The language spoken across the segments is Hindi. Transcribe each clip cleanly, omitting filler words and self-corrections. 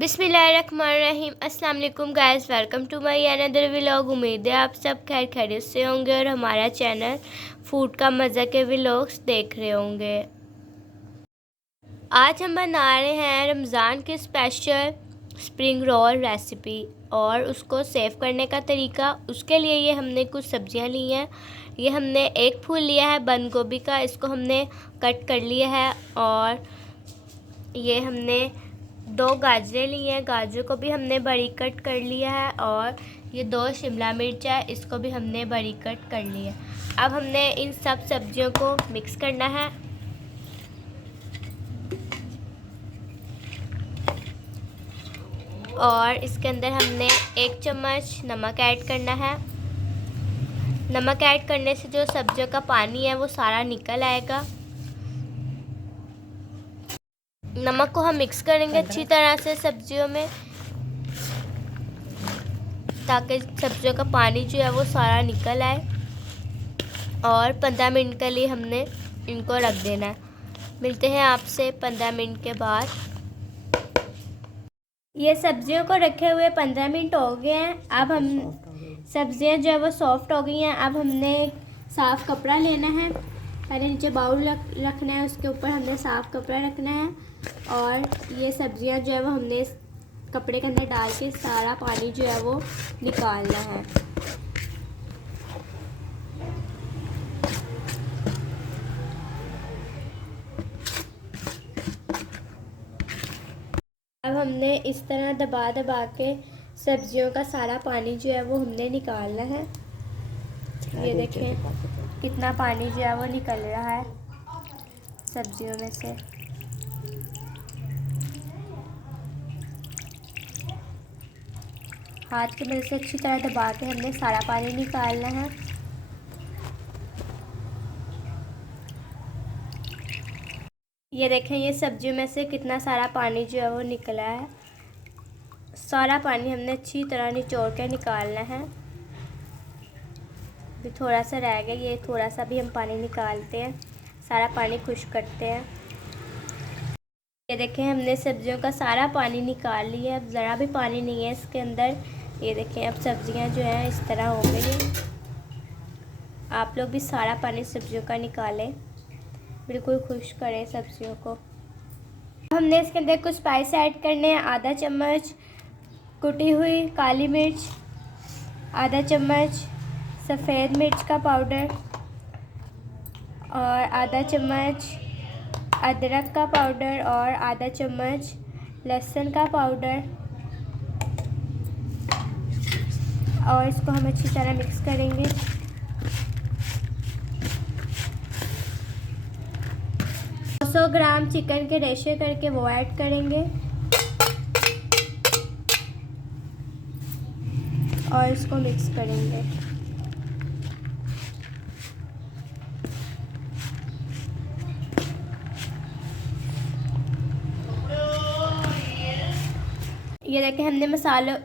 बिस्मिल्लाहिर्रहमानिर्रहीम। अस्सलाम वालेकुम guys, welcome to my another vlog. उम्मीद है आप सब खैर खैरियत से होंगे और हमारा चैनल फूड का मज़ा के व्लॉग्स देख रहे होंगे। आज हम बना रहे हैं रमज़ान की स्पेशल स्प्रिंग रोल रेसिपी और उसको सेव करने का तरीका। उसके लिए ये हमने कुछ सब्जियां ली हैं। ये हमने एक फूल लिया है बंद गोभी का, इसको हमने कट कर लिया है। और ये हमने 2 गाजरें ली हैं, गाजर को भी हमने बारीक कट कर लिया है। और ये 2 शिमला मिर्च है, इसको भी हमने बारीक कट कर लिया है। अब हमने इन सब सब्जियों को मिक्स करना है। और इसके अंदर हमने 1 चम्मच नमक ऐड करना है। नमक ऐड करने से जो सब्जियों का पानी है वो सारा निकल आएगा। नमक को हम मिक्स करेंगे अच्छी तरह से सब्जियों में, ताकि सब्जियों का पानी जो है वो सारा निकल आए। और 15 मिनट के लिए हमने इनको रख देना है। मिलते हैं आपसे 15 मिनट के बाद। ये सब्जियों को रखे हुए 15 मिनट हो गए हैं। अब हम सब्जियां जो है वो सॉफ्ट हो गई हैं। अब हमने साफ़ कपड़ा लेना है। पहले नीचे बाउल रखना है, उसके ऊपर हमने साफ़ कपड़ा रखना है। और ये सब्जियां जो है वो हमने इस कपड़े के अंदर डाल के सारा पानी जो है वो निकालना है। अब हमने इस तरह दबा दबा के सब्जियों का सारा पानी जो है वो हमने निकालना है। ये देखें कितना पानी जो है वो निकल रहा है सब्जियों में से। हाथ की मदद से अच्छी तरह दबा के हमने सारा पानी निकालना है। ये देखें ये सब्जियों में से कितना सारा पानी जो है वो निकला है। सारा पानी हमने अच्छी तरह निचोड़ के निकालना है। भी थोड़ा सा रह गया, ये थोड़ा सा भी हम पानी निकालते हैं, सारा पानी खुश्क करते हैं। ये देखें हमने सब्जियों का सारा पानी निकाल लिया। अब ज़रा भी पानी नहीं है इसके अंदर। ये देखें अब सब्जियां जो हैं इस तरह हो गई हैं। आप लोग भी सारा पानी सब्जियों का निकालें, बिल्कुल खुश्क करें सब्जियों को। हमने इसके अंदर कुछ स्पाइस ऐड करने हैं। आधा चम्मच कुटी हुई काली मिर्च, आधा चम्मच सफ़ेद मिर्च का पाउडर और आधा चम्मच अदरक का पाउडर और आधा चम्मच लहसुन का पाउडर। और इसको हम अच्छी तरह मिक्स करेंगे। 200 ग्राम चिकन के रेशे करके वो ऐड करेंगे और इसको मिक्स करेंगे। ये देखें हमने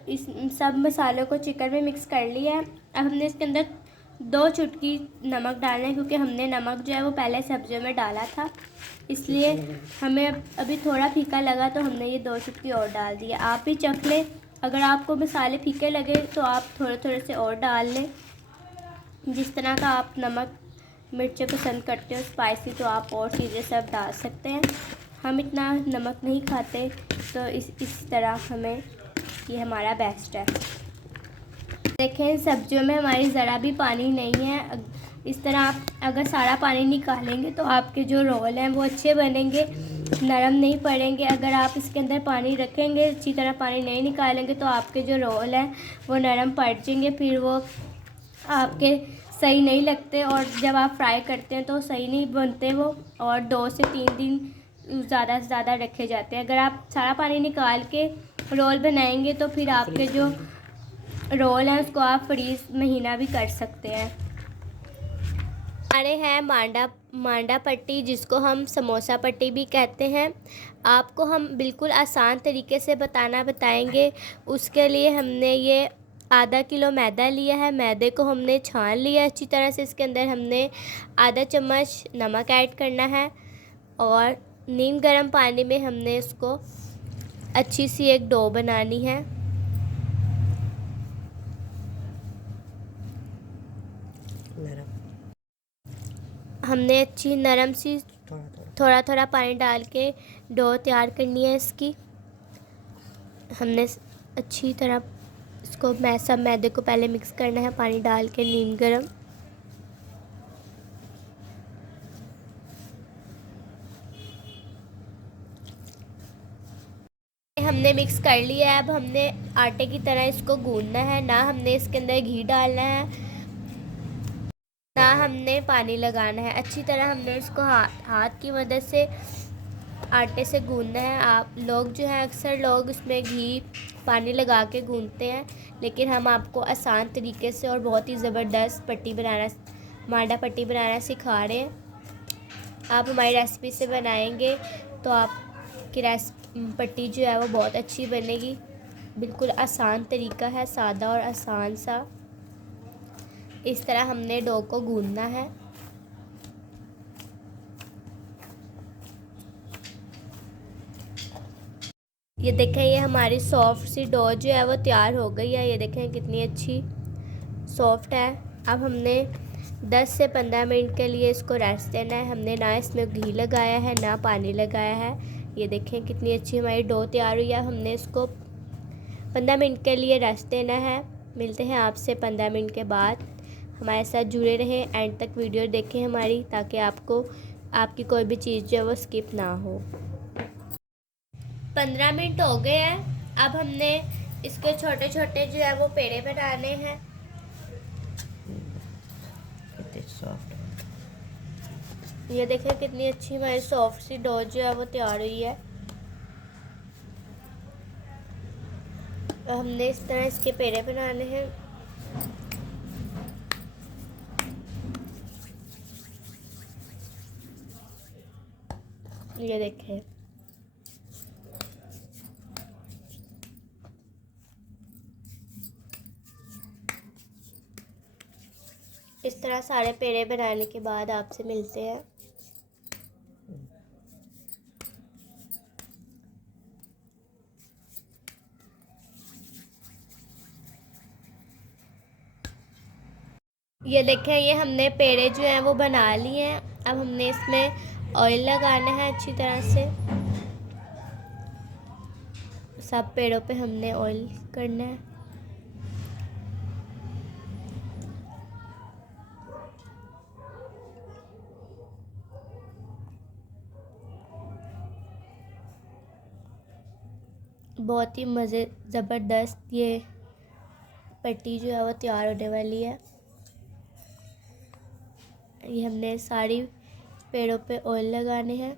इस सब मसालों को चिकन में मिक्स कर लिया है। अब हमने इसके अंदर 2 चुटकी नमक डालना है, क्योंकि हमने नमक जो है वो पहले सब्जियों में डाला था, इसलिए हमें अभी थोड़ा फीका लगा तो हमने ये 2 चुटकी और डाल दिया। आप भी चख लें, अगर आपको मसाले फीके लगे तो आप थोड़े थोड़े से और डाल लें। जिस तरह का आप नमक मिर्चें पसंद करते हो स्पाइसी, तो आप और चीज़ें सब डाल सकते हैं। हम इतना नमक नहीं खाते, तो इस तरह हमें ये हमारा बेस्ट है। देखें सब्जियों में हमारी ज़रा भी पानी नहीं है। इस तरह आप अगर सारा पानी निकालेंगे तो आपके जो रोल हैं वो अच्छे बनेंगे, नरम नहीं पड़ेंगे। अगर आप इसके अंदर पानी रखेंगे, अच्छी तरह पानी नहीं निकालेंगे, तो आपके जो रोल हैं वो नरम पड़ जाएंगे, फिर वो आपके सही नहीं लगते। और जब आप फ्राई करते हैं तो सही नहीं बनते वो, और 2 से 3 दिन ज़्यादा से ज़्यादा रखे जाते हैं। अगर आप सारा पानी निकाल के रोल बनाएंगे तो फिर आपके जो रोल हैं उसको आप फ्रीज़ महीना भी कर सकते हैं। हमारे हैं मांडा पट्टी, जिसको हम समोसा पट्टी भी कहते हैं। आपको हम बिल्कुल आसान तरीके से बताएंगे। उसके लिए हमने ये आधा किलो मैदा लिया है। मैदे को हमने छान लिया अच्छी तरह से। इसके अंदर हमने आधा चम्मच नमक ऐड करना है और नीम गर्म पानी में हमने इसको अच्छी सी एक डो बनानी है। हमने अच्छी नरम सी थोड़ा थोड़ा पानी डाल के डो तैयार करनी है इसकी। हमने अच्छी तरह इसको सब मैदे को पहले मिक्स करना है पानी डाल के नीम गरम। हमने मिक्स कर लिया है। अब हमने आटे की तरह इसको गूंदना है। ना हमने इसके अंदर घी डालना है, ना हमने पानी लगाना है। अच्छी तरह हमने इसको हाथ की मदद से आटे से गूंदना है। आप लोग जो है अक्सर लोग इसमें घी पानी लगा के गूंदते हैं, लेकिन हम आपको आसान तरीके से और बहुत ही ज़बरदस्त मांडा पट्टी बनाना सिखा रहे हैं। आप हमारी रेसिपी से बनाएंगे तो आपकी पट्टी जो है वो बहुत अच्छी बनेगी। बिल्कुल आसान तरीका है, सादा और आसान सा। इस तरह हमने डो को गूंदना है। ये देखें, ये हमारी सॉफ्ट सी डो जो है वो तैयार हो गई है। ये देखें कितनी अच्छी सॉफ्ट है। अब हमने 10 से 15 मिनट के लिए इसको रेस्ट देना है। हमने ना इसमें घी लगाया है ना पानी लगाया है। ये देखें कितनी अच्छी हमारी डो तैयार हुई है। हमने इसको 15 मिनट के लिए रेस्ट देना है। मिलते हैं आपसे 15 मिनट के बाद। हमारे साथ जुड़े रहें, एंड तक वीडियो देखें हमारी, ताकि आपकी कोई भी चीज़ जो है वो स्किप ना हो। 15 मिनट हो गए हैं। अब हमने इसके छोटे छोटे जो है वो पेड़े बनाने हैं। ये देखें कितनी अच्छी हमारी सॉफ्ट सी डो जो है वो तैयार हुई है। हमने इस तरह इसके पेड़े बनाने हैं। ये देखें, इस तरह सारे पेड़े बनाने के बाद आपसे मिलते हैं। ये देखें, ये हमने पेड़े जो हैं वो बना लिए हैं। अब हमने इसमें ऑयल लगाना है अच्छी तरह से। सब पेड़ों पे हमने ऑयल करना है। बहुत ही ज़बरदस्त ये पट्टी जो है वो तैयार होने वाली है। ये हमने सारी पेड़ों पे ऑयल लगाने हैं।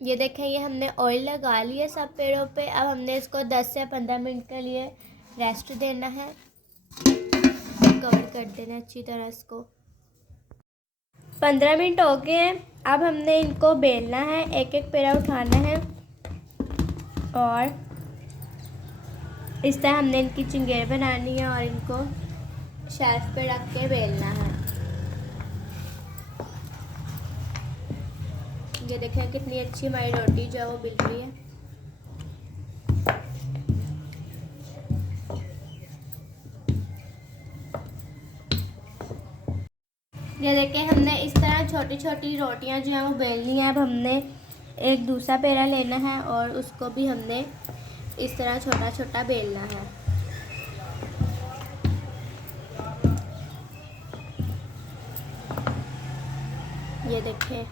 ये देखें, ये हमने ऑयल लगा लिया सब पेड़ों पे। अब हमने इसको 10 से 15 मिनट के लिए रेस्ट देना है। कवर कर देना अच्छी तरह इसको। 15 मिनट हो गए हैं। अब हमने इनको बेलना है। एक एक पेड़ा उठाना है और इस तरह हमने इनकी चिंगेर बनानी है और इनको शेल्फ पे रख के बेलना है। ये देखें कितनी अच्छी हमारी रोटी जो है वो बिल रही है। ये देखें, हमने इस तरह छोटी छोटी रोटियां जो हैं वो बेलनी है। अब हमने एक दूसरा पेड़ा लेना है और उसको भी हमने इस तरह छोटा छोटा बेलना है। ये देखें,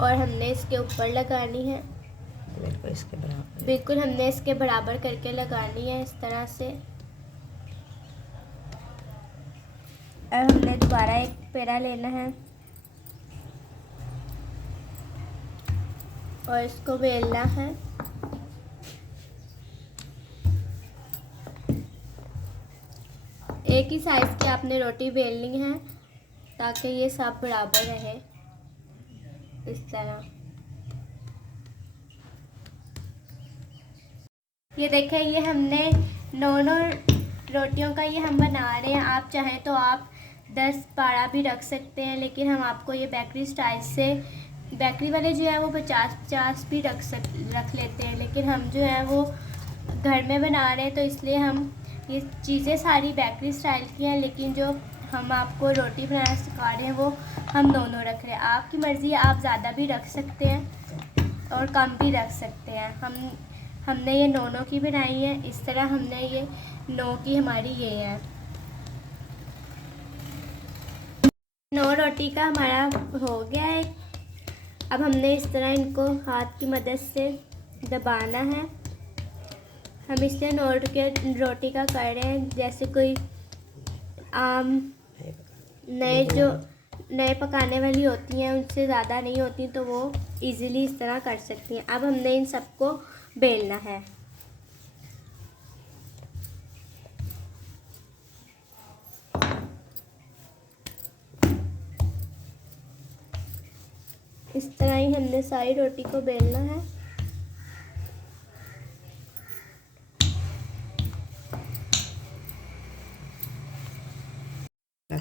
और हमने इसके ऊपर लगानी है। बिल्कुल हमने इसके बराबर करके लगानी है इस तरह से। अब हमने दोबारा एक पेड़ा लेना है और इसको बेलना है। एक ही साइज़ की आपने रोटी बेलनी है ताकि ये सब बराबर रहे। इस तरह। ये देखें, ये हमने 9 रोटियों का ये हम बना रहे हैं। आप चाहें तो आप 10-12 भी रख सकते हैं, लेकिन हम आपको ये बेकरी स्टाइल से, बेकरी वाले जो है वो 50-50 भी रख लेते हैं, लेकिन हम जो है वो घर में बना रहे हैं, तो इसलिए हम ये चीज़ें सारी बेकरी स्टाइल की हैं, लेकिन जो हम आपको रोटी बनाना सिखा रहे हैं वो हम दोनों रख रहे हैं। आपकी मर्ज़ी है, आप ज़्यादा भी रख सकते हैं और कम भी रख सकते हैं। हमने ये 9 की बनाई है। इस तरह हमने ये 9 की हमारी ये है। 9 रोटी का हमारा हो गया है। अब हमने इस तरह इनको हाथ की मदद से दबाना है। हम इसलिए 9 रोटी का कर रहे हैं, जैसे कोई आम नए पकाने वाली होती हैं उनसे ज़्यादा नहीं होती, तो वो इजीली इस तरह कर सकती हैं। अब हमने इन सबको बेलना है। इस तरह ही हमने सारी रोटी को बेलना है।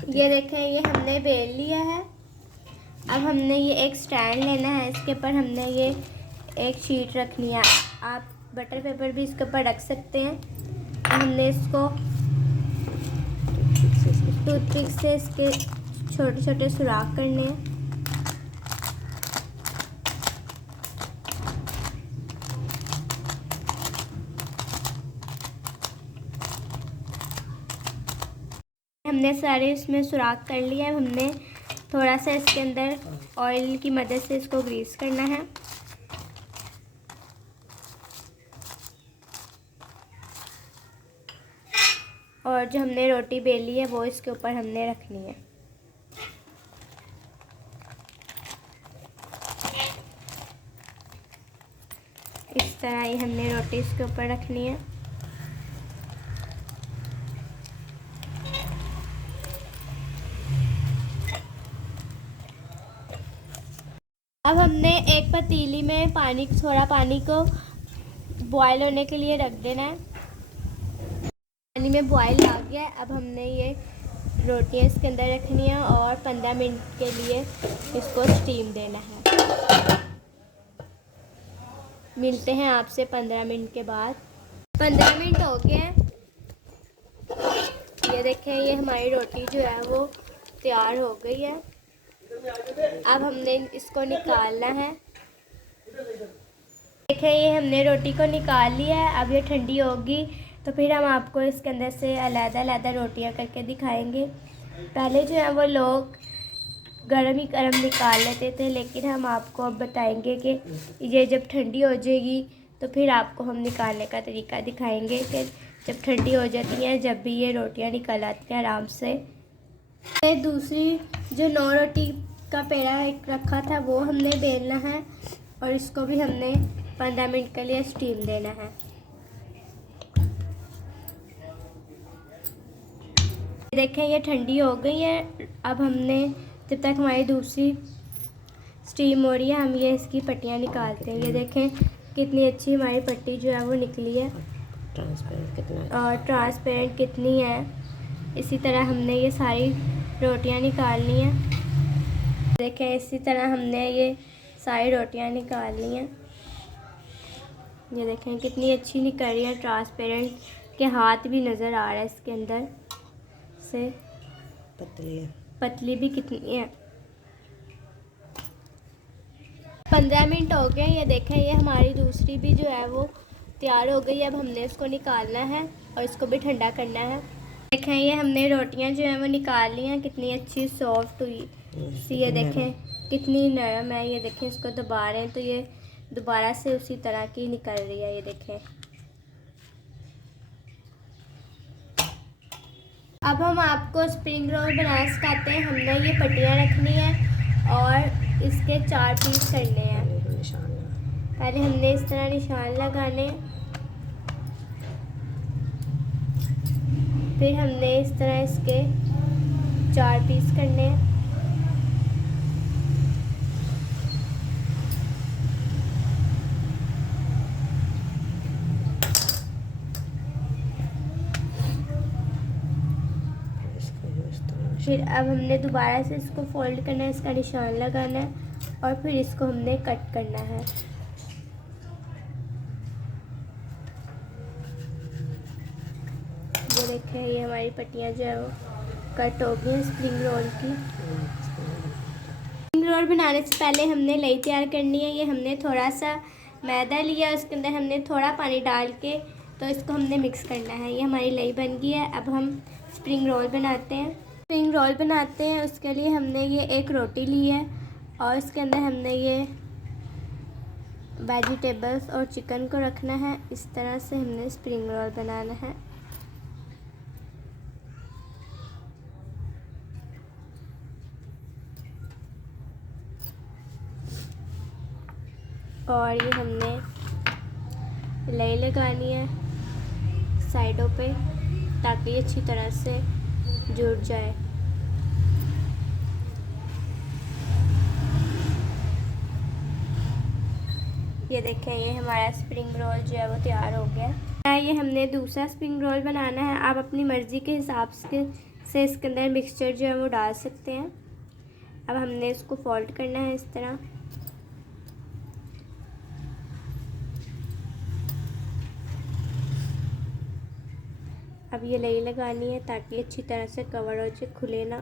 ये देखें, ये हमने बेल लिया है। अब हमने ये एक स्टैंड लेना है, इसके ऊपर हमने ये एक शीट रखनी है। आप बटर पेपर भी इसके ऊपर रख सकते हैं। हमने इसको टूथपिक से इसके छोटे छोटे सुराख करने हैं। हमने सारे इसमें सुराख कर लिया है। हमने थोड़ा सा इसके अंदर ऑयल की मदद से इसको ग्रीस करना है। और जो हमने रोटी बेली है वो इसके ऊपर हमने रखनी है। इस तरह ही हमने रोटी इसके ऊपर रखनी है। अब हमने एक पतीली में थोड़ा पानी को बॉयल होने के लिए रख देना है। पानी में बॉयल आ गया है। अब हमने ये रोटियां इसके अंदर रखनी है और 15 मिनट के लिए इसको स्टीम देना है। मिलते हैं आपसे 15 मिनट के बाद। 15 मिनट हो गए हैं। ये देखें, ये हमारी रोटी जो है वो तैयार हो गई है। अब हमने इसको निकालना है। देखें, ये हमने रोटी को निकाल लिया है। अब ये ठंडी होगी तो फिर हम आपको इसके अंदर से अलग-अलग रोटियां करके दिखाएंगे। पहले जो है वो लोग गरम ही गरम निकाल लेते थे, लेकिन हम आपको अब बताएंगे कि ये जब ठंडी हो जाएगी तो फिर आपको हम निकालने का तरीका दिखाएंगे कि जब ठंडी हो जाती हैं, जब भी ये रोटियां निकल आती हैं आराम से। दूसरी जो 9 रोटी का पेड़ा रखा था वो हमने बेलना है और इसको भी हमने 15 मिनट के लिए स्टीम देना है। देखें, ये ठंडी हो गई है। अब हमने, जब तक हमारी दूसरी स्टीम हो रही है, हम ये इसकी पट्टियाँ निकालते हैं। ये देखें कितनी अच्छी हमारी पट्टी जो है वो निकली है, और ट्रांसपेरेंट कितनी है। इसी तरह हमने ये सारी रोटियां निकालनी हैं। देखें, इसी तरह हमने ये सारी रोटियां निकाल ली हैं। ये देखें कितनी अच्छी निकल रही है, ट्रांसपेरेंट के हाथ भी नज़र आ रहा है इसके अंदर से। पतली भी कितनी है। 15 मिनट हो गए। ये देखें, ये हमारी दूसरी भी जो है वो तैयार हो गई। अब हमने इसको निकालना है और इसको भी ठंडा करना है। देखें, ये हमने रोटियां जो हैं वो निकाल ली हैं। कितनी अच्छी सॉफ्ट हुई सी, ये देखें कितनी नरम है। ये देखें, इसको दबा रहे हैं तो ये दोबारा से उसी तरह की निकल रही है। ये देखें। अब हम आपको स्प्रिंग रोल बनाना सिखाते हैं। हमने ये पट्टियाँ रखनी है और इसके 4 पीस करने हैं। पहले हमने इस तरह निशान लगाने, फिर हमने इस तरह इसके 4 पीस करने हैं। फिर अब हमने दोबारा से इसको फोल्ड करना है, इसका निशान लगाना है और फिर इसको हमने कट करना है। ये देखें, ये हमारी पट्टियाँ जो है वो कट हो गई हैं स्प्रिंग रोल की। स्प्रिंग रोल बनाने से पहले हमने लई तैयार करनी है। ये हमने थोड़ा सा मैदा लिया, उसके अंदर हमने थोड़ा पानी डाल के तो इसको हमने मिक्स करना है। ये हमारी लई बन गई है। अब हम स्प्रिंग रोल बनाते हैं। स्प्रिंग रोल बनाते हैं उसके लिए हमने ये एक रोटी ली है और इसके अंदर हमने ये वेजिटेबल्स और चिकन को रखना है। इस तरह से हमने स्प्रिंग रोल बनाना है। और ये हमने लई लगानी है साइडों पे ताकि ये अच्छी तरह से जुड़ जाए। ये देखें, ये हमारा स्प्रिंग रोल जो है वो तैयार हो गया। ये हमने दूसरा स्प्रिंग रोल बनाना है। आप अपनी मर्ज़ी के हिसाब से इसके अंदर मिक्सचर जो है वो डाल सकते हैं। अब हमने इसको फोल्ड करना है इस तरह। अब ये लई लगानी है ताकि अच्छी तरह से कवर हो जाए, खुले ना।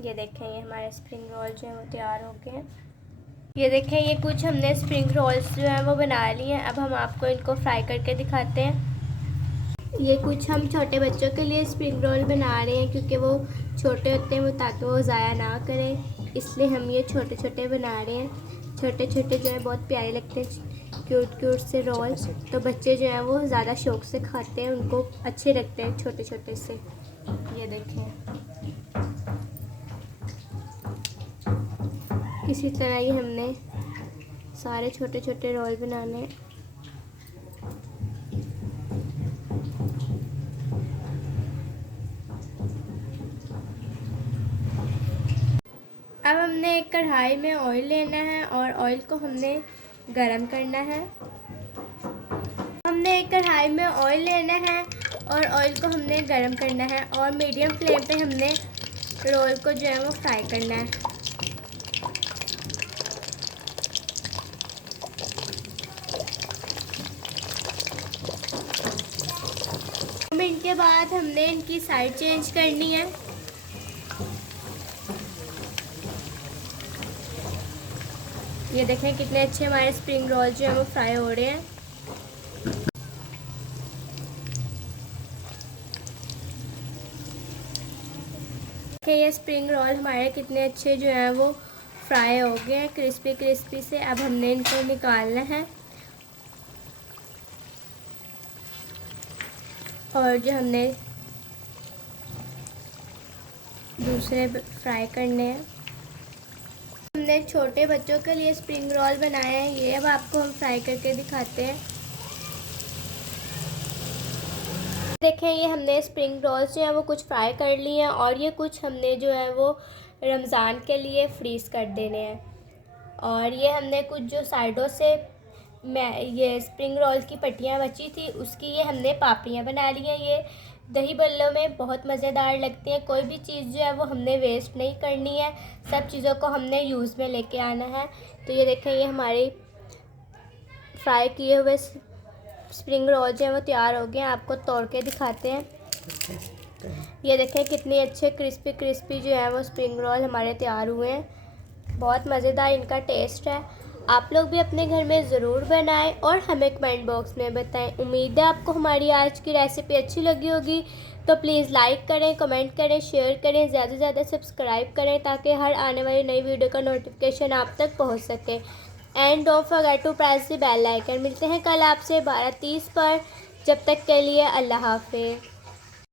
ये देखें, ये हमारे स्प्रिंग रोल जो है वो तैयार हो गए हैं। ये देखें, ये कुछ हमने स्प्रिंग रोल्स जो है वो बना लिए हैं। अब हम आपको इनको फ्राई करके दिखाते हैं। ये कुछ हम छोटे बच्चों के लिए स्प्रिंग रोल बना रहे हैं क्योंकि वो छोटे होते हैं, वो ताकि वो ज़ाया ना करें, इसलिए हम ये छोटे छोटे बना रहे हैं। छोटे छोटे जो है बहुत प्यारे लगते हैं, क्यूट क्यूट से रोल, तो बच्चे जो हैं वो ज़्यादा शौक़ से खाते हैं, उनको अच्छे लगते हैं छोटे छोटे से। ये देखें, इसी तरह ही हमने सारे छोटे छोटे रोल बनाने हैं। अब हमने एक कढ़ाई में ऑयल लेना है और ऑयल को हमने गरम करना है। हमने एक कढ़ाई में ऑयल लेना है और ऑयल को हमने गरम करना है और मीडियम फ्लेम पे हमने रोल को जो है वो फ्राई करना है। मिनट के बाद हमने इनकी साइड चेंज करनी है। ये देखें कितने अच्छे हमारे स्प्रिंग रोल जो है वो फ्राई हो रहे हैं। ये स्प्रिंग रोल हमारे कितने अच्छे जो है वो फ्राई हो गए हैं, क्रिस्पी क्रिस्पी से। अब हमने इनको निकालना है और जो हमने दूसरे फ्राई करने हैं। हमने छोटे बच्चों के लिए स्प्रिंग रोल बनाए हैं, ये अब आपको हम फ्राई करके दिखाते हैं। देखें, ये हमने स्प्रिंग रोल्स जो हैं वो कुछ फ्राई कर लिए हैं और ये कुछ हमने जो है वो रमज़ान के लिए फ्रीज़ कर देने हैं। और ये हमने कुछ जो साइडों से ये स्प्रिंग रोल की पट्टियाँ बची थी उसकी ये हमने पापड़ियाँ बना ली हैं। ये दही बल्लों में बहुत मज़ेदार लगती हैं। कोई भी चीज़ जो है वो हमने वेस्ट नहीं करनी है, सब चीज़ों को हमने यूज़ में लेके आना है। तो ये देखें, ये हमारे फ्राई किए हुए स्प्रिंग रोल जो है वो तैयार हो गए हैं। आपको तोड़ के दिखाते हैं। ये देखें कितने अच्छे क्रिस्पी क्रिस्पी जो है वो स्प्रिंग रोल हमारे तैयार हुए हैं। बहुत मज़ेदार इनका टेस्ट है। आप लोग भी अपने घर में ज़रूर बनाएं और हमें कमेंट बॉक्स में बताएं। उम्मीद है आपको हमारी आज की रेसिपी अच्छी लगी होगी, तो प्लीज़ लाइक करें, कमेंट करें, शेयर करें, ज़्यादा से ज़्यादा सब्सक्राइब करें ताकि हर आने वाली नई वीडियो का नोटिफिकेशन आप तक पहुंच सके। And don't forget to press the bell icon. मिलते हैं कल आपसे 12:30 पर। जब तक के लिए अल्लाह हाफ़िज़।